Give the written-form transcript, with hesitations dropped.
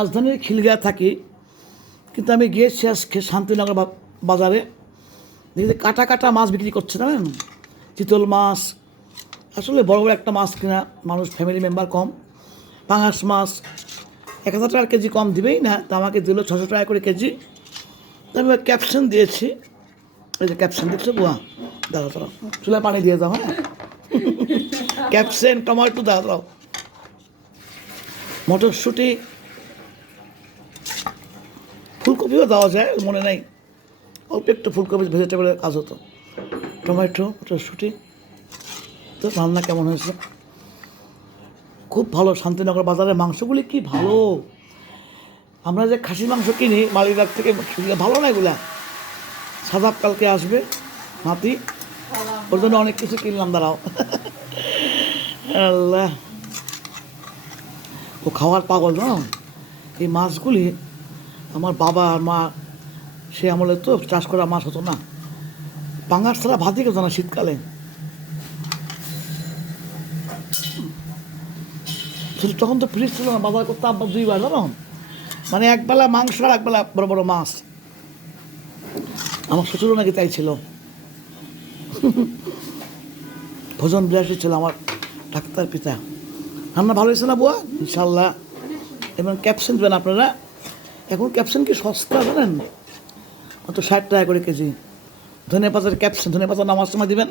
রাজধানীর খিলগাঁও থাকি, কিন্তু আমি গিয়েছি আজকে শান্তিনগর বাজারে। দেখি কাটা কাটা মাছ বিক্রি করছে, জানেন, চিতল মাছ। আসলে বড় বড় একটা মাছ কিনা মানুষ, ফ্যামিলি মেম্বার কম। পাঙাশ মাছ 1000 টাকা কেজি, কম দিবেই না, তো আমাকে দিল 600 টাকা করে কেজি। তো আমি ক্যাপশন দিয়েছি, এই যে ক্যাপশন দেখছো বুয়া, দাঁড়াও দাঁড়াও, চুলায় পানি দিয়ে দাও। হ্যাঁ, ক্যাপশন, টমেটো দাও, মটরশুঁটি, ফুলকপিও দেওয়া যায়, মনে নাই, অল্প একটু ফুলকপি ভেজিটেবলের কাজ হতো। টমেটো, মটরশুঁটি। তো রান্না কেমন হয়েছে? খুব ভালো। শান্তিনগর বাজারের মাংসগুলি কি ভালো! আমরা যে খাসির মাংস কিনি মালিবাগ থেকে, ভালো না এগুলা। সাদাব কালকে আসবে নাতি, ওর জন্য অনেক কিছু কিনলাম, দাঁড়াও। আল্লাহ, ও খাওয়ার পাগল না। এই মাছগুলি আমার বাবা আর মা সে আমলে তো চাষ করা মাছ হতো না। পাঙাশ ছাড়া ভাতই খেতো না শীতকালে। তখন তো ফ্রিজ ছিল না, বাজার করতাম 2 বার, জানো, মানে একবেলা মাংস আর একবেলা বড় বড় মাছ। আমার শ্বশুরও নাকি তাই ছিল। ভোজন বিলাসী ছিল আমার ডাক্তার পিতা। রান্না ভালো হয়েছে না বুয়া? ইনশাল্লাহ। এবং ক্যাপসিন দেবেন আপনারা। এখন ক্যাপসিন কি সস্তা জানেন, অত 60 টাকা করে কেজি। ধনে পাতার ক্যাপসিন, ধনে পাতার নামাজ সময় দিবেন।